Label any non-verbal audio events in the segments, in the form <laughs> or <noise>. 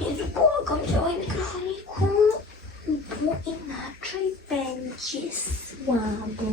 Jezu, błagam, działaj mikrofoniku, bo inaczej będzie słabo.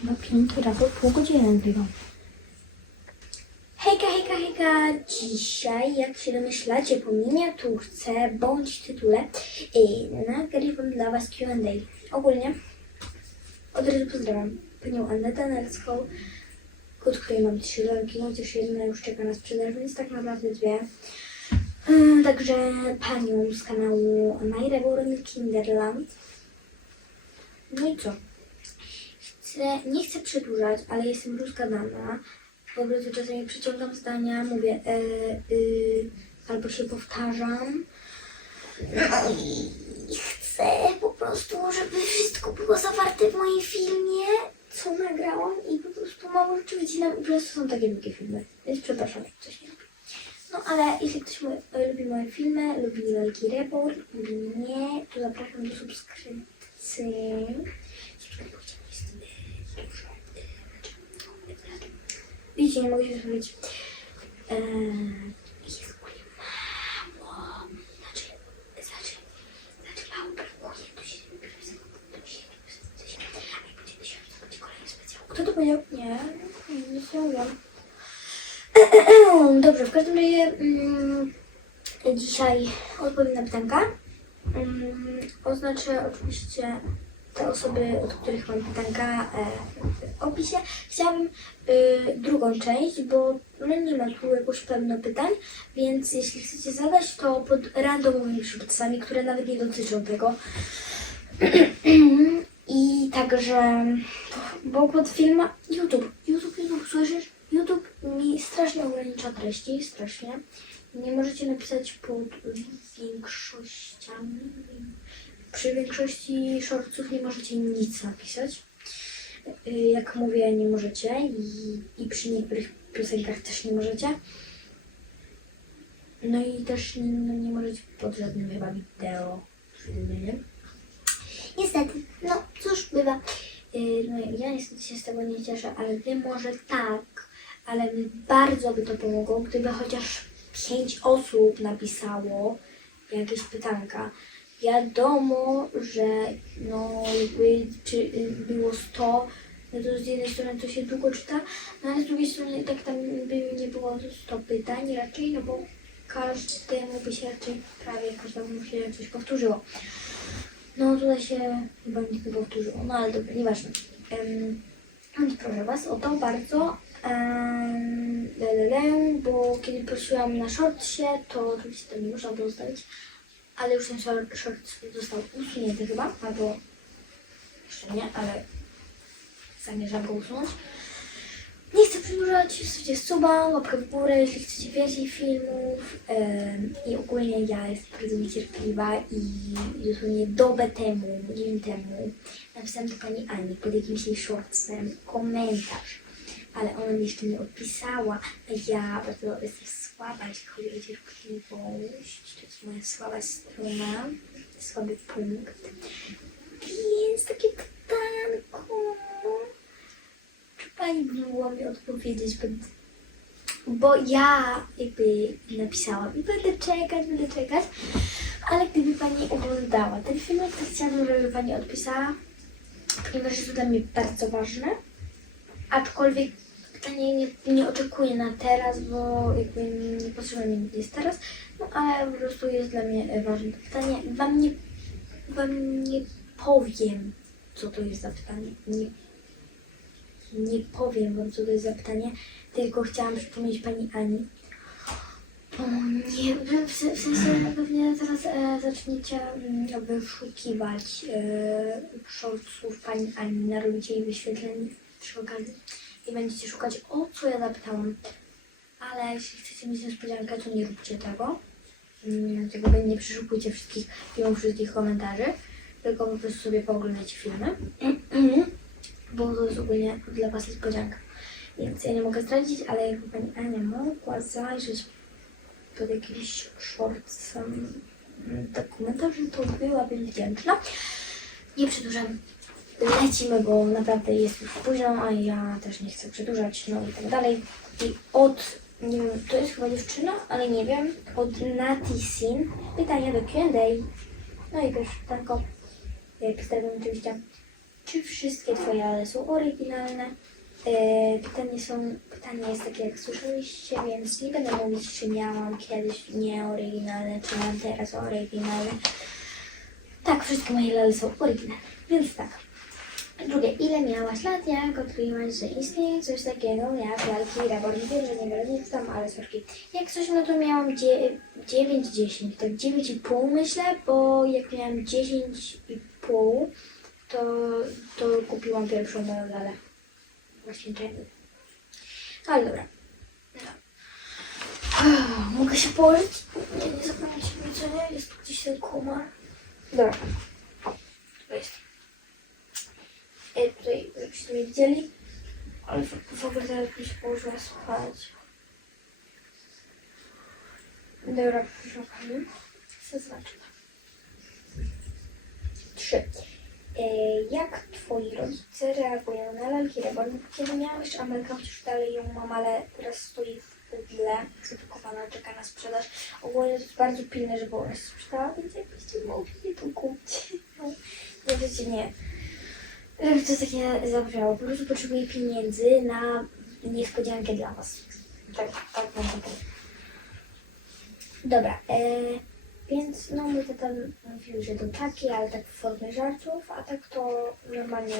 Chyba piąty raz od pół godziny nagrywam. Hejka, hejka, hejka! Dzisiaj, jak się domyślacie po miniaturce bądź tytule, yy, nagrywam dla Was Q&A. Ogólnie od razu pozdrawiam panią Annę Danerską, od której mam trzy lalki, chociaż jedna już czeka na sprzedaż, więc tak naprawdę dwie. Yy, Także panią z kanału My Reborn Kinderland. No i co? Chcę, nie chcę przedłużać, ale jestem rozgadana. Po prostu czasami przeciągam zdania, mówię e, y, albo się powtarzam. No i chcę po prostu, żeby wszystko było zawarte w moim filmie, co nagrałam i po prostu mało rzeczy wycinam i po prostu są takie długie filmy. Więc przepraszam, jak coś nie lubi. No ale jeśli ktoś lubi moje filmy, lubi Wielki Reborn, lubi mnie, to zapraszam do subskrypcji. Widzicie, nie mogę się zrobić. Eee, jest ogólnie mało. Znaczy, znaczy, znaczy mało brakuje. Tu się tu się tu. <clears throat> Dobrze, w każdym razie mm, dzisiaj odpowiem na pytanka. Mm, oznaczę oczywiście te osoby, od których mam pytanka e, w opisie. Chciałabym y, drugą część, bo no, nie ma tu jakoś pełno pytań, więc jeśli chcecie zadać, to pod randomowymi przywódcami, które nawet nie dotyczą tego. <clears throat> I także, bo pod filma YouTube, YouTube, YouTube, słyszysz? YouTube mi strasznie ogranicza treści, strasznie. Nie możecie napisać pod większościami. Przy większości shortców nie możecie nic napisać. Y, Jak mówię, nie możecie i, i przy niektórych piosenkach też nie możecie. No i też nie, no nie możecie pod żadnym chyba wideo. Niestety, no cóż, bywa. Yy, no ja niestety się z tego nie cieszę, ale wy może tak, ale bardzo by to pomogło, gdyby chociaż pięć osób napisało jakieś pytanka. Wiadomo, że no jakby czy y, było 100, no to z jednej strony to się długo czyta, no ale z drugiej strony tak tam by nie było 100 pytań raczej, no bo każdemu by się raczej prawie każdemu się coś powtórzyło. No tutaj się chyba nic nie powtórzyło, no ale dobra, nieważne. Um, więc proszę Was o to bardzo. Um, bo kiedy prosiłam na shortsie, to oczywiście to nie można było zostawić, ale już ten short, został usunięty chyba, albo jeszcze nie, ale zamierzam go usunąć. Nie chcę przedłużać, zostawcie suba, łapkę w górę, jeśli chcecie więcej filmów. em, I ogólnie ja jestem bardzo niecierpliwa i dosłownie dobę temu, dzień temu napisałam do pani Ani pod jakimś jej shortsem komentarz. Ale ona mi jeszcze nie odpisała, a ja bardzo jestem słaba, jeśli chodzi o cierpliwość. To jest moja słaba strona, słaby punkt. Więc takie pytanko. Czy pani by mogła mi odpowiedzieć? Pod... Bo ja jakby napisałam i będę czekać, będę czekać, ale gdyby pani oglądała ten filmik, to chciałabym, żeby pani odpisała, ponieważ jest dla mnie bardzo ważne. Aczkolwiek pytanie nie, nie oczekuję na teraz, bo jakby nie potrzebuję jest teraz, no ale po prostu jest dla mnie e, ważne to pytanie. Wam nie, wam nie powiem, co to jest za pytanie. Nie nie powiem wam, co to jest za pytanie, tylko chciałam przypomnieć pani Ani. O nie, w, sensie pewnie teraz e, zaczniecie mm, wyszukiwać e, pani Ani, narobicie jej wyświetleń przy okazji i będziecie szukać, o co ja zapytałam. Ale jeśli chcecie mieć niespodziankę, to nie róbcie tego. Mm, Tylko nie przeszukujcie wszystkich filmów, wszystkich komentarzy, tylko po prostu sobie pooglądajcie filmy. bo to jest ogólnie dla Was niespodzianka. Więc ja nie mogę zdradzić, ale jakby Pani Ania mogła zajrzeć pod jakimś shortsem dokumentarzem, to byłabym wdzięczna. Nie przedłużam. Lecimy, bo naprawdę jest już późno, a ja też nie chcę przedłużać, no i tak dalej. I od nie wiem, to jest chyba dziewczyna, ale nie wiem, od Nati Sin. Pytania do Q&A. No i pierwsze pytanko, e, postawiam oczywiście, czy wszystkie Twoje ale są oryginalne? E, pytanie, są, pytanie jest takie, jak słyszeliście, więc nie będę mówić, czy miałam kiedyś nieoryginalne, czy mam teraz oryginalne. Tak, wszystkie moje lale są oryginalne, więc tak. Drugie, ile miałaś lat, jak odkryłaś, że istnieje coś takiego jak lalki Rebor? Nie wiem, że nie nic tam, ale sorki. Jak coś, no to miałam 9-10, tak 9,5 myślę, bo jak miałam 10,5, to, to kupiłam pierwszą moją lalę. Właśnie Jenny. Ale dobra. No. Mogę się położyć? Nie, nie zapomnijcie milczenia, jest tu gdzieś ten komar. Dobra. To jest. Tutaj, żebyście mnie widzieli. Ale w, ogóle teraz bym się położyła spać. Dobra, proszę pani. Zaznaczę. Trzy. Jak twoi rodzice reagują na lalki reborn? Kiedy miałeś Amelkę, chociaż dalej ją mam, ale teraz stoi w pudle, przypakowana, czeka na sprzedaż. Ogólnie to jest bardzo pilne, żeby ona sprzedała, więc jakbyście mogli to kupić. No, nie wiecie, nie. To takie zabrzmiało. Po prostu potrzebuję pieniędzy na niespodziankę dla was. Tak, tak mam taką. Dobra, e, więc no mój tata mówił, że to takie, ale tak w formie żartów, a tak to normalnie,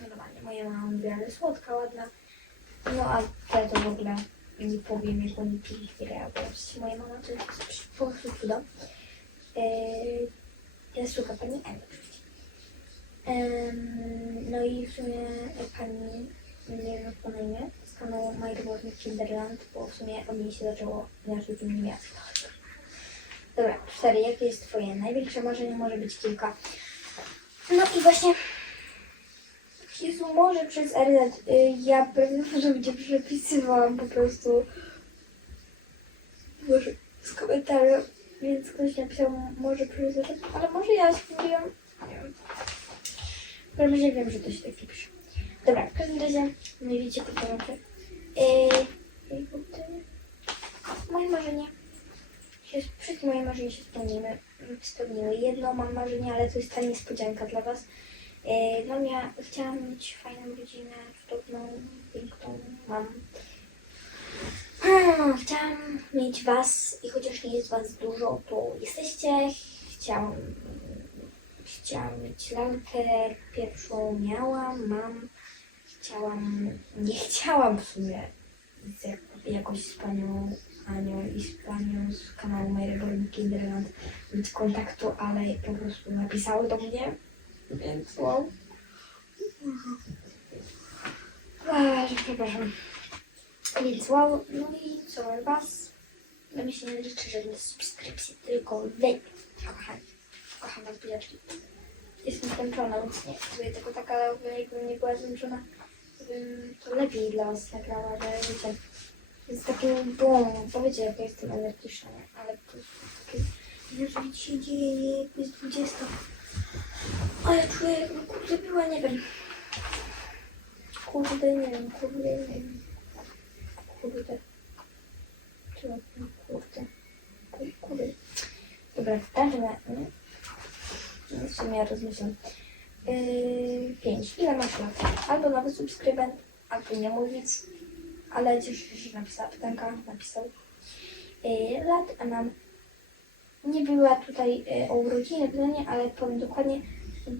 normalnie moja mama mówiła, że słodka, ładna. No a ja to w ogóle nie powiem, jak oni pięknie reagują. Moja mama to jest po prostu cudo. E, jest słucha pani. Em, no i w sumie pani, nie wiem jak po na imię, z kanału My Reborn Kinderland, bo w sumie od niej się zaczęło nasz rodzimie miasto. Dobra, cztery. Jakie jest twoje największe marzenie? Może być kilka. No i właśnie... Jezu, może przez RZ. Y, ja prawdopodobnie przepisywałam po prostu... Może z komentarza, więc ktoś napisał może przez RZ, ale może ja się pomyliłam. Wiem. Razie wiem, że to się tak pisze. Dobra, w każdym razie wiecie po co robię. Yy, moje marzenie wszystkie moje marzenia się spełniły. spełniły. Jedno mam marzenie, ale to jest ta niespodzianka dla Was. Yy, no ja chciałam mieć fajną rodzinę, cudowną, piękną, mam. Hmm, chciałam mieć Was i chociaż nie jest Was dużo, to jesteście. Chciałam, chciałam mieć lalkę, pierwszą miałam, mam. Chciałam, nie chciałam w sumie z jak, jakoś z panią Anią i z panią z kanału My Reborn Kinderland mieć kontaktu, ale po prostu napisały do mnie, więc wow. A, że przepraszam. Więc wow, no i co was? No nie liczy żadne subskrypcje, tylko wy, kochani. Kocham was. Jestem zmęczona, więc nie chcę tego tak, ale jakbym nie była zmęczona, to bym to lepiej dla was nagrała, że wiecie, jest takim bum, bo wiecie, jak ja jestem energiczna, nie? ale to jest takie, co się dzieje, jest 20. A ja czuję, jakbym kurde była, nie wiem. Kurde, nie wiem, kurde, nie wiem. Kurde. Co? Kurde. Kurde. Dobra, ważne, nie? No, W sumie rozmyślam. Yy, pięć. Ile masz lat? Albo nowy subskrybent, albo nie mówić. Ale cieszę się, że napisała pytanka, napisał. Yy, lat, a mam nie była tutaj yy, o urodziny pytanie, ale powiem dokładnie,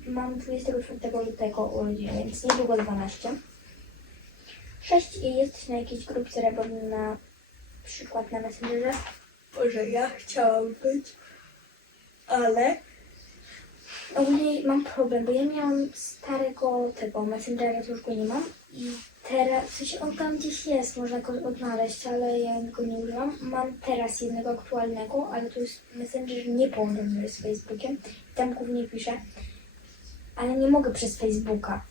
mam 24 lutego urodziny, więc niedługo 12. 6. Jesteś na jakiejś grupce Reborn na przykład na Messengerze? Boże, ja chciałam być, ale ogólnie mam problem, bo ja miałam starego tego Messengera, to już go nie mam i teraz, w sensie on tam gdzieś jest, można go odnaleźć, ale ja go nie używam. Mam teraz jednego aktualnego, ale to jest Messenger niepołączony z Facebookiem i tam głównie piszę, ale nie mogę przez Facebooka.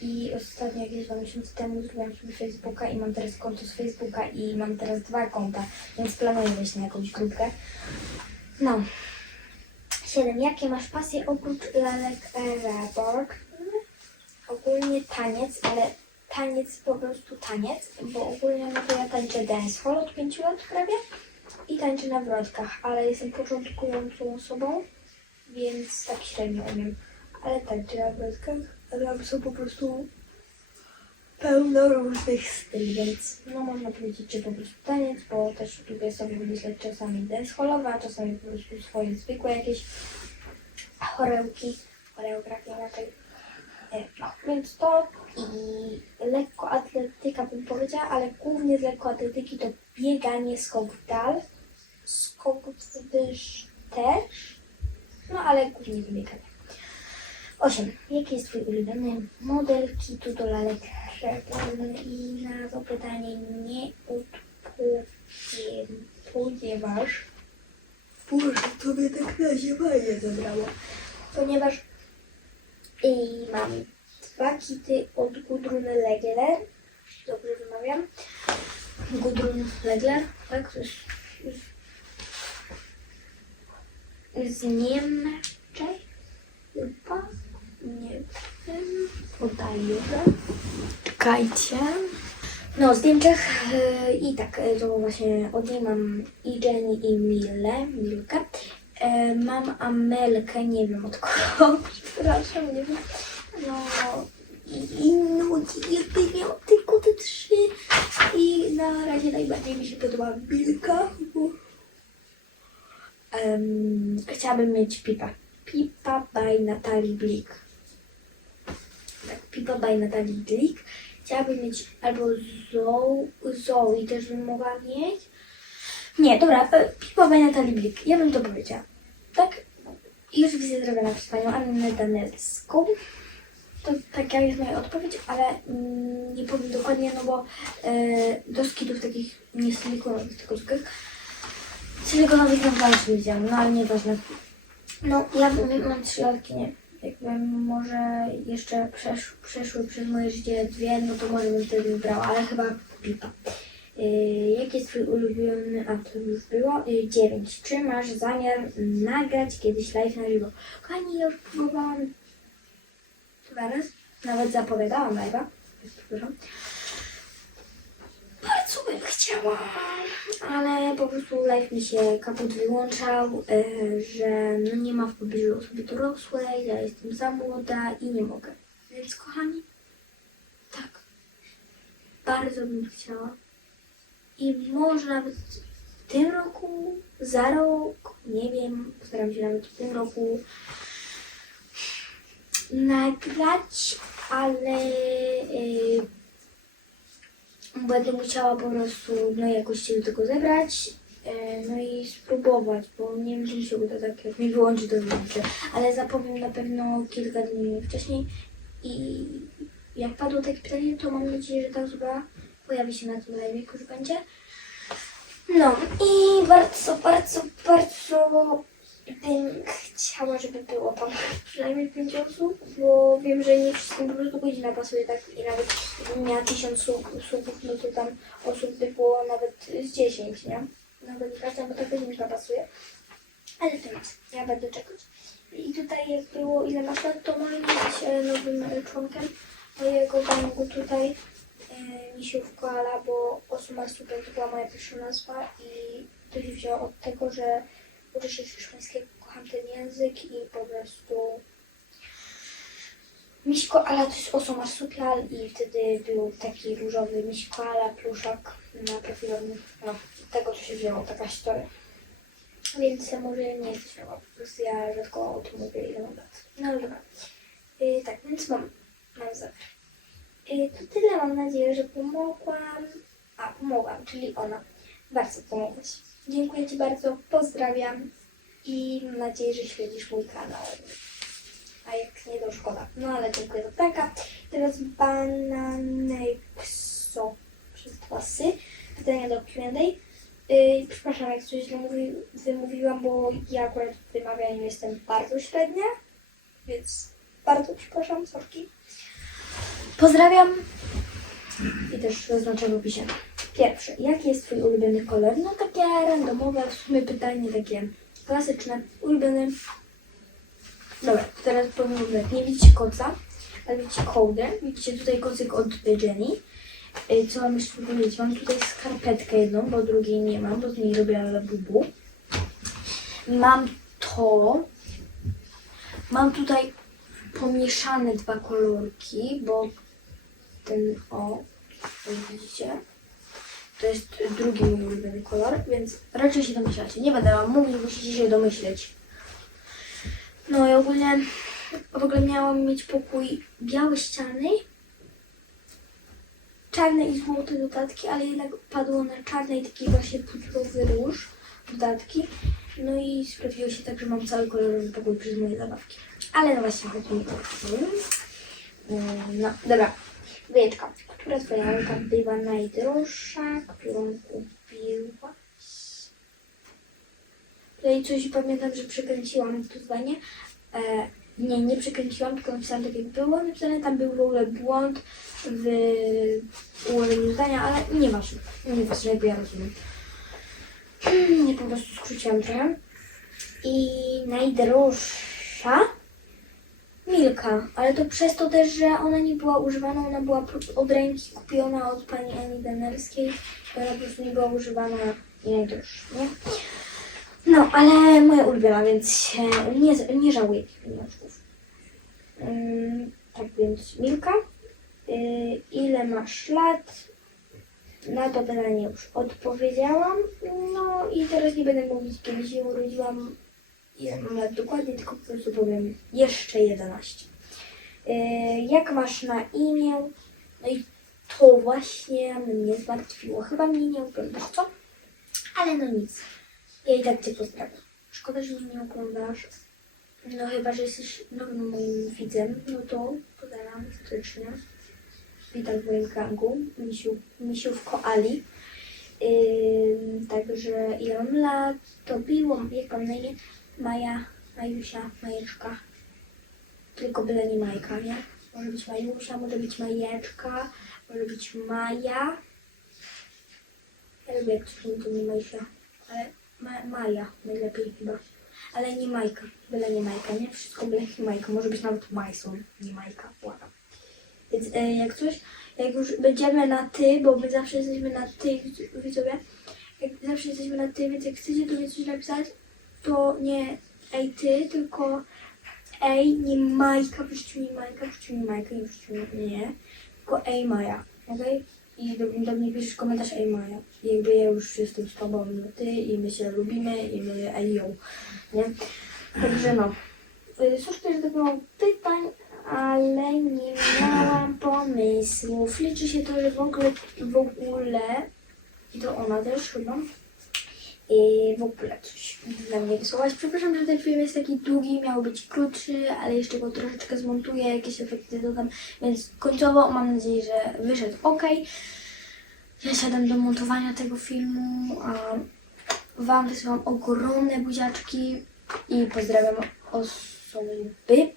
I ostatnio jakieś dwa miesiące temu zrobiłam sobie Facebooka i mam teraz konto z Facebooka i mam teraz dwa konta, więc planuję wejść na jakąś grupkę. No. 7. Jakie masz pasje oprócz lalek Reborn? Ogólnie taniec, ale taniec, po prostu taniec, bo ogólnie no to ja tańczę dancehall od 5 lat prawie i tańczę na wrotkach, ale jestem początkującą osobą, więc tak średnio umiem. Ale tańczę na wrotkach, a tam są po prostu pełno różnych styli, więc no można powiedzieć, że po prostu taniec, bo też lubię sobie wymyśleć czasami dancehallowe, a czasami po prostu swoje zwykłe jakieś chorełki, choreografia raczej. E, No, więc to i lekkoatletyka bym powiedziała, ale głównie z lekkoatletyki to bieganie, skok w dal, skok w wyż też, no ale głównie bieganie. 8. Jaki jest Twój ulubiony model kitu do lalek? I na to pytanie nie odpowiem, ponieważ... Boże, to mnie tak na ziewanie zabrało. Ponieważ i mam dwa kity od Gudrun Legler. Dobrze wymawiam. Gudrun Legler, tak? Jest z, z Niemczech chyba. Nie wiem. Podaję. Czekajcie. No, z Niemczech yy, i tak, yy, to właśnie od niej mam i Jenny i Milę, Milkę. E, mam Amelkę, nie wiem od kogo, <laughs> przepraszam, nie wiem. No i, i no, ja miałam tylko te trzy i na razie najbardziej mi się podoba Milka, bo em, chciałabym mieć Pipa. Pipa by Natalii Blik. Pipa by Natalii Blik. Chciałabym mieć albo Zoe, Zoe też bym mogła mieć. Nie, dobra, e, Pipa by Natalii Blik. Ja bym to powiedziała. Tak? I oczywiście zrobiona przez panią Annę Danelską. To taka jest moja odpowiedź, ale mm, nie powiem dokładnie, no bo e, do skidów takich nie silikonowych, tylko zwykłych. Silikonowych na walczy widziałam, no ale nieważne. No, ja bym, mam trzy latki, nie. Jakbym może jeszcze przesz, przeszły przez moje życie dwie, no to może bym wtedy wybrała, ale chyba pipa. Yy, jaki jest Twój ulubiony, a już było, yy, 9. Czy masz zamiar nagrać kiedyś live na żywo? Kochani, ja już próbowałam chyba raz, nawet zapowiadałam live'a. Bardzo bym chciała, ale po prostu live mi się kaput wyłączał, yy, że no nie ma w pobliżu osoby dorosłej, ja jestem za młoda i nie mogę. Więc kochani, tak, bardzo bym chciała. I może nawet w tym roku, za rok, nie wiem, postaram się nawet w tym roku nagrać, ale yy, będę musiała po prostu no, jakoś się do tego zebrać. yy, No i spróbować, bo nie wiem, czy mi się uda tak, jak mi wyłączy to wyłączę. Ale zapowiem na pewno kilka dni wcześniej. I jak padło takie pytanie, to mam nadzieję, że ta osoba pojawi się na tym live, już będzie. No i bardzo, bardzo, bardzo bym chciała, żeby było tam przynajmniej 5 osób, bo wiem, że nie wszystkim po prostu godzina pasuje tak i nawet gdybym miała 1000 sub- subów, no to tam osób by było nawet z 10, nie? Nawet nie każda, bo ta godzinka pasuje. Ale to nic, ja będę czekać. I tutaj jak było ile masz lat, to moim jesteś e, nowym e, członkiem mojego gangu tutaj. E, Misiów Koala, bo Osumar Super to była moja pierwsza nazwa i to się wzięło od tego, że uczę się hiszpańskiego, kocham ten język i po prostu Miś Koala to jest Oso Marsupial i wtedy był taki różowy Miś Koala pluszak na profilowym, no tego to się wzięło, taka historia. Więc może nie jesteś nowa, po prostu ja rzadko o tym mówię, ile mam lat. No ale dobra. Y, tak, więc mam, mam zamiar. Y, to tyle, mam nadzieję, że pomogłam. A, pomogłam, czyli ona. Bardzo pomogłaś. Dziękuję Ci bardzo, pozdrawiam i mam nadzieję, że śledzisz mój kanał. A jak nie, to szkoda. No ale dziękuję za taka. Teraz bananexo przez dwa sy. Pytania do Q&A. Yy, przepraszam, jak coś źle mówi, wymówiłam, bo ja akurat w wymawianiu jestem bardzo średnia, więc bardzo przepraszam, sorki. Pozdrawiam i też zaznaczę w opisie. Pierwsze, jaki jest Twój ulubiony kolor? No takie randomowe, w sumie pytanie takie klasyczne. Ulubiony. Dobra, teraz powiem tak, nie widzicie koca, ale widzicie kołdę, widzicie tutaj kocyk od Jenny. Y, Co mam jeszcze powiedzieć? Mam tutaj skarpetkę jedną, bo drugiej nie mam, bo z niej robię bubu. Mam to. Mam tutaj pomieszane dwa kolorki, bo ten o, widzicie, to jest drugi mój ulubiony kolor, więc raczej się domyślacie. Nie będę wam mówić, musicie się domyśleć. No i ogólnie w ogóle miałam mieć pokój białe ściany, czarne i złote dodatki, ale jednak padło na czarne i taki właśnie pudrowy róż dodatki. No i sprawiło się tak, że mam cały kolorowy pokój przez moje zabawki. Ale no właśnie, chodzi mi o to. Mm, No, dobra. Wyjeczka. Która lalka była najdroższa, którą kupiłaś? Tutaj coś pamiętam, że przekręciłam to zdanie. E, nie, nie przekręciłam, tylko napisałam tak jak było napisane. Tam był w ogóle błąd w ułożeniu zdania, ale nieważne. Nieważne, jakby ja rozumiem. <clears throat> Nie po prostu skróciłam trochę. I najdroższa Milka, ale to przez to też, że ona nie była używana, ona była od ręki kupiona od pani Ani Danelskiej i ona po prostu nie była używana i najdroższa, nie? No, ale moja ulubiona, więc się nie, nie żałuję tych pieniążków. Ym, tak więc Milka, yy, ile masz lat? Na to pytanie już odpowiedziałam. No i teraz nie będę mówić, kiedy się urodziłam, ile mam lat dokładnie, tylko po prostu powiem jeszcze 11. Yy, jak masz na imię? No i to właśnie mnie zmartwiło. Chyba mnie nie oglądasz, co? Ale no nic. Ja i tak Cię pozdrawiam. Szkoda, że mnie nie oglądasz. No chyba, że jesteś nowym moim widzem, no to pozdrawiam serdecznie. Witam w moim gangu, misiu, misiu w koali. Ym, także ile mam lat, to było, jak mam na imię? Maja, Majusia, Majeczka. Tylko byle nie Majka, nie? Może być Majusia, może być Majeczka, może być Maja. Ja lubię jak coś mówi, to nie Majusia, ale ma, Maja najlepiej chyba. Ale nie Majka, byle nie Majka, nie? Wszystko byle nie Majka, może być nawet Majson, nie Majka, błagam. Więc e, jak coś, jak już będziemy na ty, bo my zawsze jesteśmy na ty, widz- widzowie, jak zawsze jesteśmy na ty, więc jak chcecie mnie coś napisać, to nie ej ty, tylko ej, nie Majka, wrzućcie mi Majka, wrzućcie mi Majka, nie wrzućcie mi nie, tylko ej Maja, okej? I do, mnie piszesz komentarz ej Maja. I jakby ja już jestem z tobą na ty i my się lubimy i my ej ją, nie? Także no. Y, że tak mało pytań, ale nie miałam pomysłów. Liczy się to, że w ogóle, w ogóle, i to ona też chyba, i w ogóle coś dla mnie wysłałaś. Przepraszam, że ten film jest taki długi, miał być krótszy, ale jeszcze go troszeczkę zmontuję, jakieś efekty dodam, więc końcowo mam nadzieję, że wyszedł ok. Ja siadam do montowania tego filmu, a Wam wysyłam ogromne buziaczki i pozdrawiam osoby,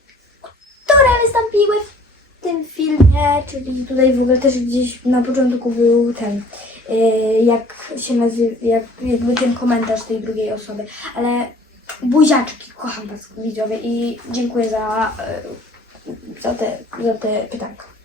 które wystąpiły w tym filmie, czyli tutaj w ogóle też gdzieś na początku był ten, yy, jak się nazywa, jak, jakby ten komentarz tej drugiej osoby, ale buziaczki, kocham Was widzowie i dziękuję za, yy, za, te, za te pytanka.